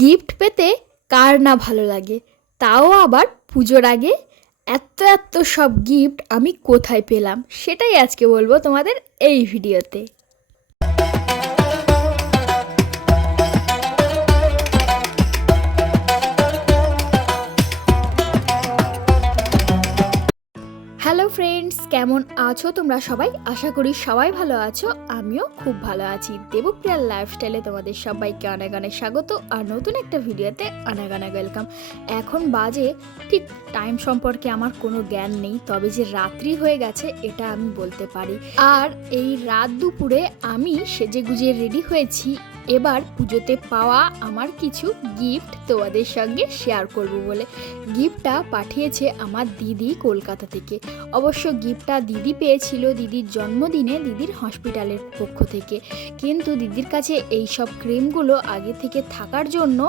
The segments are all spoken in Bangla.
গিফট পেতে কার না ভালো লাগে, তাও আবার পুজোর আগে। এত এত সব গিফট আমি কোথায় পেলাম সেটাই আজকে বলবো তোমাদের এই ভিডিওতে। হ্যালো ফ্রেন্ডস, কেমন আছো তোমরা সবাই? আশা করি সবাই ভালো আছো, আমিও খুব ভালো আছি। দেবপ্রিয়ার লাইফস্টাইলে তোমাদের সবাইকে অনেক অনেক স্বাগত আর নতুন একটা ভিডিওতে অনেক অনেক ওয়েলকাম। এখন বাজে ঠিক টাইম সম্পর্কে আমার কোনো জ্ঞান নেই, তবে যে রাত্রি হয়ে গেছে এটা আমি বলতে পারি। আর এই রাত দুপুরে আমি সেজে গুজে রেডি হয়েছি এবার পুজোতে পাওয়া আমার কিছু গিফট তোমাদের সঙ্গে শেয়ার করব বলে। গিফটটা পাঠিয়েছে আমার দিদি কলকাতা থেকে। অবশ্য গিফটটা দিদি পেয়েছিল দিদির জন্মদিনে দিদির হসপিটালের পক্ষ থেকে, কিন্তু দিদির কাছে এই সব ক্রিমগুলো আগে থেকে থাকার জন্য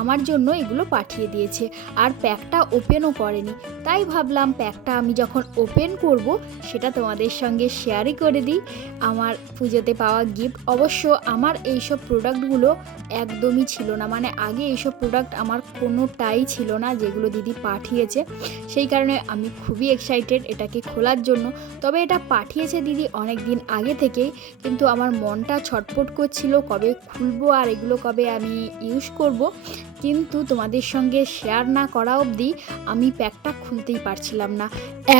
আমার জন্য এগুলো পাঠিয়ে দিয়েছে, আর প্যাকটা ওপেনও করেনি। তাই ভাবলাম প্যাকটা আমি যখন ওপেন করব সেটা তোমাদের সঙ্গে শেয়ারই করে দিই আমার পুজোতে পাওয়া গিফট। অবশ্য আমার এইসব প্রোডাক্টগুলো একদমই ছিল না, মানে আগে এইসব প্রোডাক্ট আমার কোনোটাই ছিল না যেগুলো দিদি পাঠিয়েছে। সেই কারণে আমি খুবই এক্সাইটেড এটাকে খোলার জন্য। তবে এটা পাঠিয়েছে দিদি অনেক দিন আগে থেকেই, কিন্তু আমার মনটা ছটফট করছিল কবে খুলবো আর এগুলো কবে আমি ইউজ করব। কিন্তু তোমাদের সঙ্গে শেয়ার না করা অবধি আমি প্যাকটা খুলতেই পারছিলাম না।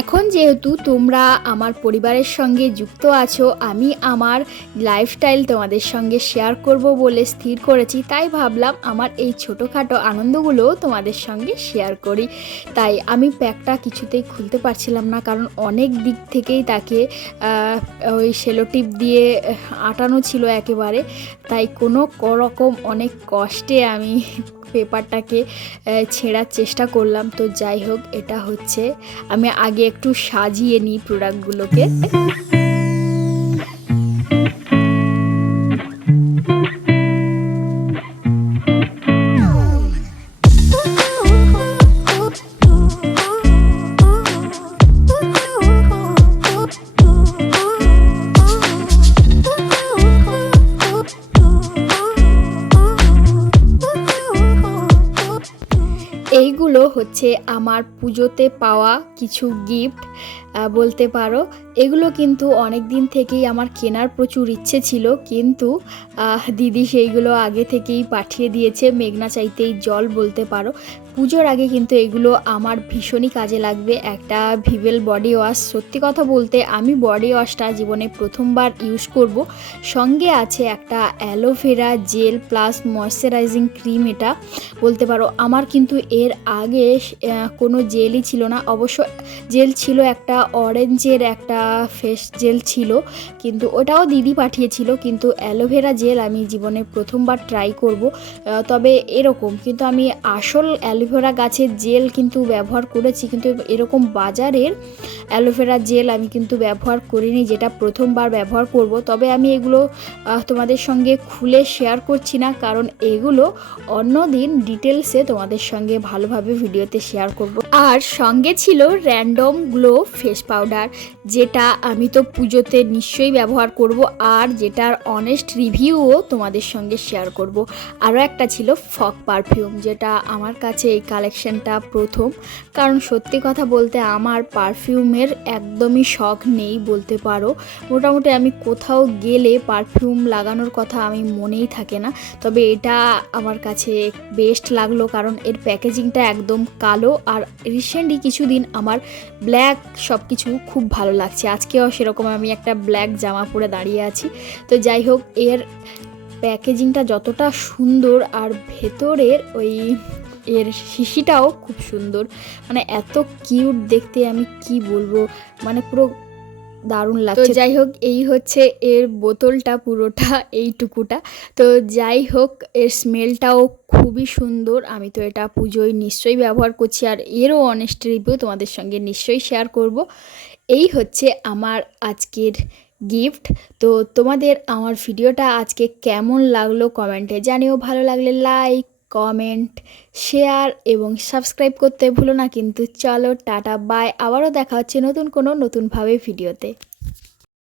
এখন যেহেতু তোমরা আমার পরিবারের সঙ্গে যুক্ত আছো, আমি আমার লাইফস্টাইল তোমাদের সঙ্গে শেয়ার করব বলে স্থির করেছি, তাই ভাবলাম আমার এই ছোটোখাটো আনন্দগুলো তোমাদের সঙ্গে শেয়ার করি। তাই আমি প্যাকটা কিছুতেই খুলতে পারছিলাম না, কারণ অনেক দিক থেকেই তাকে ওই সেলোটিপ দিয়ে আটানো ছিল একেবারে। তাই কোনো রকম অনেক কষ্টে আমি পেপারটাকে ছেঁড়ার চেষ্টা করলাম। তো যাই হোক, এটা হচ্ছে, আমি আগে একটু সাজিয়ে নিই প্রোডাক্টগুলোকে। এইগুলো হচ্ছে আমার পুজোতে পাওয়া কিছু গিফট বলতে পারো। এগুলো কিন্তু অনেক দিন থেকেই আমার কেনার প্রচুর ইচ্ছে ছিল, কিন্তু দিদি সেইগুলো আগে থেকেই পাঠিয়ে দিয়েছে। মেঘনা চাইতেই জল বলতে পারো। পুজোর আগে কিন্তু এগুলো আমার ভীষণই কাজে লাগবে। একটা ভিভেল বডি ওয়াশ, সত্যি কথা বলতে আমি বডি ওয়াশটা জীবনে প্রথমবার ইউজ করব। সঙ্গে আছে একটা aloe vera gel plus moisturising cream. এটা বলতে পারো আমার কিন্তু এর আগে কোনো জেলই ছিল না। অবশ্য জেল ছিল একটা, অরেঞ্জের একটা ফেস জেল ছিল, কিন্তু ওটাও দিদি পাঠিয়েছিল। কিন্তু অ্যালোভেরা জেল আমি জীবনে প্রথমবার ট্রাই করব। তবে এরকম কিন্তু আমি আসল অ্যালোভেরা গাছের জেল কিন্তু ব্যবহার করেছি, কিন্তু এরকম বাজারের অ্যালোভেরা জেল আমি কিন্তু ব্যবহার করিনি, যেটা প্রথমবার ব্যবহার করব। তবে আমি এগুলো তোমাদের সঙ্গে খুলে শেয়ার করছি না, কারণ এগুলো অন্য দিন ডিটেলসে তোমাদের সঙ্গে ভালোভাবে ভিডিওতে শেয়ার করব। আর সঙ্গে ছিল র্যান্ডম গ্লো ফেস পাউডার, যেটা আমি তো পুজোতে নিশ্চয়ই ব্যবহার করব, আর যেটার অনেস্ট রিভিউও তোমাদের সঙ্গে শেয়ার করব। আরও একটা ছিল ফগ পারফিউম, যেটা আমার কাছে এই কালেকশনটা প্রথম। কারণ সত্যি কথা বলতে আমার পারফিউমের একদমই শখ নেই বলতে পারো। মোটামুটি আমি কোথাও গেলে পারফিউম লাগানোর কথা আমি মনেই থাকে না। তবে এটা আমার কাছে বেস্ট লাগলো, কারণ এর প্যাকেজিংটা একদম কালো, আর রিসেন্টলি কিছুদিন আমার ব্ল্যাক সব কিছু খুব ভালো লাগছে। আজকেও সেরকম আমি একটা ব্ল্যাক জামা পরে দাঁড়িয়ে আছি। তো যাই হোক, এর প্যাকেজিংটা যতটা সুন্দর আর ভেতরের ওই এর শিশিটাও খুব সুন্দর, মানে এত কিউট দেখতে, আমি কি বলবো, মানে পুরো দারুণ লাগছে। তো যাই হোক, এই হচ্ছে এর বোতলটা পুরোটা এইটুকুটা। তো যাই হোক, এর স্মেলটাও খুবই সুন্দর। আমি তো এটা পুজোয় নিশ্চয়ই ব্যবহার করছি, আর এরও অনেস্ট রিভিউ তোমাদের সঙ্গে নিশ্চয়ই শেয়ার করব। এই হচ্ছে আমার আজকের গিফট। তো তোমাদের আমার ভিডিওটা আজকে কেমন লাগলো কমেন্টে জানিও। ভালো লাগলে লাইক, কমেন্ট, শেয়ার এবং সাবস্ক্রাইব করতে ভুলো না কিন্তু। চলো টাটা, বাই। আবারও দেখা হচ্ছে নতুন কোনো নতুনভাবে ভিডিওতে।